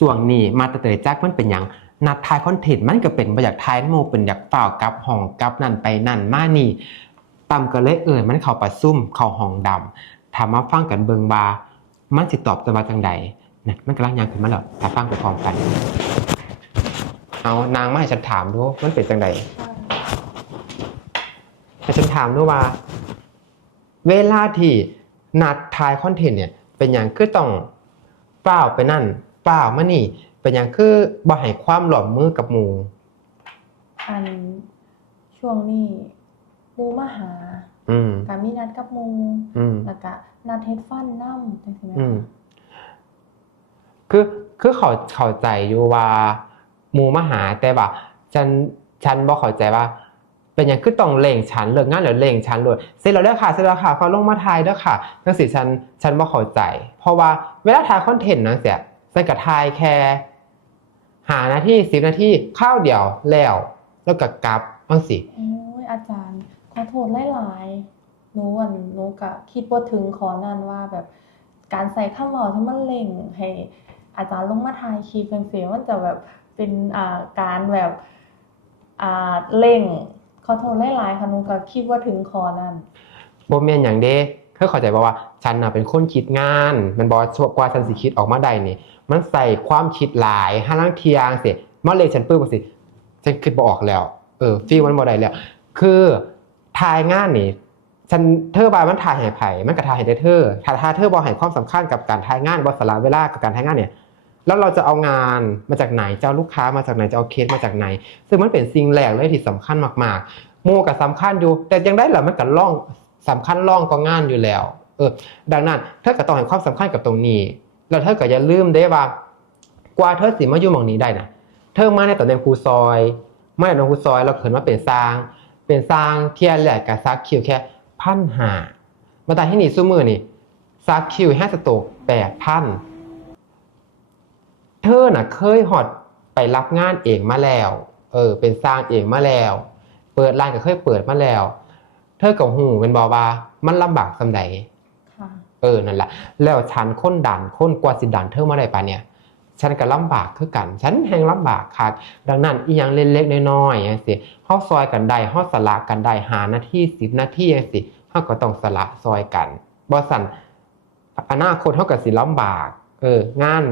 ส่วนนี้มาตะเตยจักมันเป็นอย่างนัดทายคอนเทนต์มันก็เป็นมาอยากทายโมเป็นอยากเปล่ากับห้องกับนั่นไปนั่นมานี่ตำก็เลยมันเข้าประซุ่มเข้าห้องดำถามมาฟังกันเบิงบามันสิตอบจะมาจังใดเนี่ยมันกำลังยังขึ้นมาแล้วถ้าฟังไปพร้อมกันเอานางมาให้ฉันถามดูมันเป็นจังใดให้ฉันถามดูว่าเวลาที่นัดทายคอนเทนต์เนี่ยเป็นอย่างคือต้องเปล่าไปนั่นเปล่ามานี่เป็นอย่างคือบ่ให้ความหล่อมมือกับหมู่อันช่วงนี้หมู่มาหาก็มีนัดกับหมู่แล้วก็นัดเฮ็ดฟันนำจังซี่แม่คือเข้าใจอยู่ว่าหมู่มาหาแต่ว่าฉันบ่เข้าใจว่าเป็นอย่างคือต้องเร่งฉันเลิกงานแล้วเร่งฉันโลดเสร็จแล้วเด้อค่ะเสร็จแล้วค่ะขอลงมาถ่ายเด้อค่ะจังซี่ฉันบ่เข้าใจเพราะว่าเวลาถ่ายคอนเทนต์จังซี่ฉันก็ถ่ายแค่5 นาที10 นาทีคราวเดียวแล้วก็กลับจังซี่โอ้ยอาจารย์ขอโทษหลายๆหนูก็คิดบ่ถึงขอนั้นว่าแบบการใส่คำเว้าที่มันเร่งให้อาจารย์ลงมาถ่ายคลิปจังซี่มันจะแบบเป็นการแบบเร่งขอโทษหลายๆค่ะหนูก็คิดว่าถึงขอนั้นบ่แม่นหยังเด้คือเข้าใจบ่ว่าฉันน่ะเป็นคนคิดงานมันบ่กว่าฉันสิคิดออกมาได้นี่มันใส่ความคิดหลายห่าลางเที่ยจังซี่มาเลยฉันปึ้มจังซี่ฉันคิดบ่ออกแล้วฟีลมันบ่ได้แล้วคือถ่ายงานนี่เธอว่ามันถ่ายให้ไผมันก็ถ่ายให้แต่เธอถ้าเธอบ่ให้ความสำคัญกับการถ่ายงานบ่สละเวลากับการถ่ายงานเนี่ยแล้วเราจะเอางานมาจากไหนจะเอาลูกค้ามาจากไหนจะเอาเคสมาจากไหนซึ่งมันเป็นสิ่งแรกเลยที่สำคัญมากๆโมก็สำคัญอยู่แต่ยังได้ล่ะมันก็ล่องสำคัญล่องก็งานอยู่แล้วดังนั้นเธอก็ต้องให้ความสำคัญกับตรงนี้แล้วเธอก็อย่าลืมได้ว่ากว่าเธอสิมาอยู่หม้องนี้ได้นะเธอมาในตำแหน่งครูซอยมาในตำแหน่งครูซอยเราเขินว่าเป็นสร้างเที่ยแหลกกับซักคิวแค่1,500มาแต่ที่นี่ซุมื้อนี่ซักคิว5สโตก 8,000เธอน่ะเคยฮอดไปรับงานเองมาแล้วเป็นสร้างเองมาแล้วเปิดร้านก็เคยเปิดมาแล้วเธอก็ฮู้แม่นบ่ว่ามันลำบากส่ำใดค่ะนั่นล่ะแล้วฉันคนกว่าสิดันเธอมาได้ปานเนี่ยฉันก็ลำบากคือกันฉันแฮงลำบากคักดังนั้นอีหยังเล็กๆน้อยๆจังซี่เฮาซอยกันได้เฮาสละกันได้5 นาที10 นาทีจังซี่เฮาก็ต้องสละซอยกันบ่ซั่นอนาคตเฮาก็สิลำบากงาน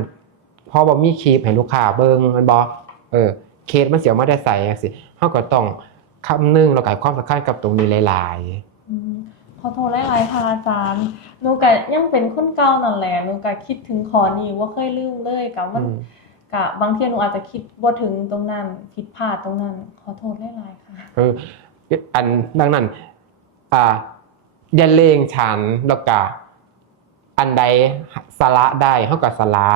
พอบ่มีคลิปให้ลูกค้าเบิ่งแม่นบ่เคสมันสิออกมาได้ไสจังซี่เฮาก็ต้องคำนึงแล้วก็ให้ความสำคัญกับตรงนี้หลายๆขอโทษหลายๆค่ะอาจารย์หนูก็ยังเป็นคนเก่านั่นแหละหนูก็คิดถึงขอนี้บ่เคยลืมเลยก็มันก็บางเที่ยหนูอาจจะคิดบ่ถึงตรงนั้นผิดพลาดตรงนั้นขอโทษหลายๆค่ะอันดังนั้นอย่าเลงฉันแล้วก็อันใดสละได้เฮาก็สละ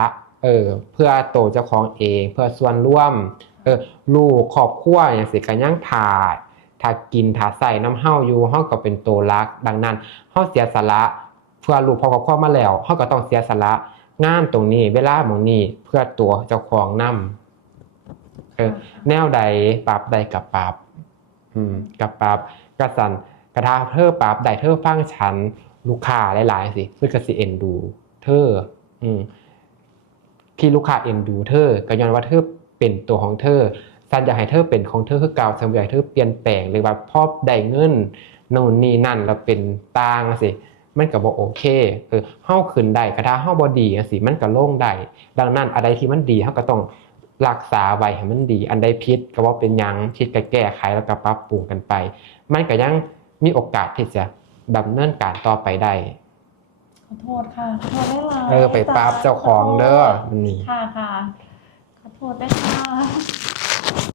เพื่อโตเจ้าของเองเพื่อส่วนร่วมลูกครอบครัวจังซี่ก็ยังถ้ากินถ้าใส่น้ำเฮาอยู่เฮาก็เป็นตัวรักดังนั้นเฮาเสียสละเพื่อลูกพ่อครอบครัวมาแล้วเฮาก็ต้องเสียสละงานตรงนี้เวลาหม้องนี้เพื่อตัวเจ้าของนำแนวใดปรับใดก็ปรับก็ปรับก็สั่นกระทาเธอปรับได้เธอฟังฉันลูกค้าหลายๆสิเพิ่นก็สิเอ็นดูเธอที่ลูกค้าเอ็นดูเธอก็ย้อนว่าเธอเป็นตัวของเธอฉันอยากให้เธอเป็นของเธอคือเก่าฉันอยากให้เธอเปลี่ยนแปลงหรือว่าพอได้เงินโน่นนี่นั่นแล้วเป็นต่างสิมันก็บ่โอเคเฮาขึ้นได้กระทาเฮาบ่ดีจังซี่มันก็ลงได้ดังนั้นอะไรที่มันดีเฮาก็ต้องรักษาไว้ให้มันดีอันใดผิดก็บ่เป็นหยังผิดก็แก้ไขแล้วก็ปรับปรุงกันไปมันก็ยังมีโอกาสที่จะดำเนินการต่อไปได้ขอโทษค่ะขอโทษหลายไปปรับเจ้าของเด้อค่ะขอโทษด้วยค่ะ